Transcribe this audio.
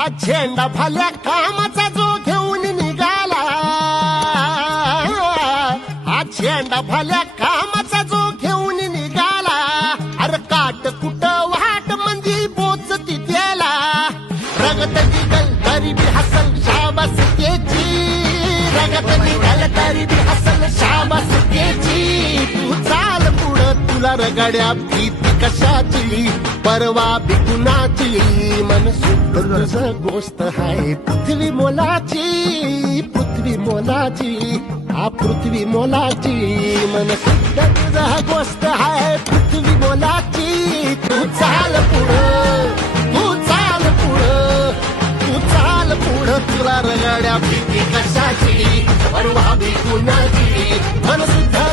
हा झेंडा भल्या कामाचा जो घेऊन निघाला, हा झेंडा भल्या कामाचा जो घेऊन निघाला, अरे काट कुट वाट मंदी पोचती त्याला, रगत निघल तरी बी हसल शाबास त्याची, रगत निघल तरी बी हसल शाबास त्याची. तू चाल पुढं तुला रगड्या भीती कशाची, परवा बी कुणाची, मन सुद्ध तुझं गोष्ट हाय पृथ्वी मोलाची, पृथ्वी मोलाची, हा पृथ्वी मोलाची, मन सुद्ध तुझं गोष्ट हाय पृथ्वी मोलाची. तू चाल पुढं, तू चाल पुढं, तू चाल पुढं तुला रगड्या भीती कशाची, परवा बी कुणाची, मन सुद्धा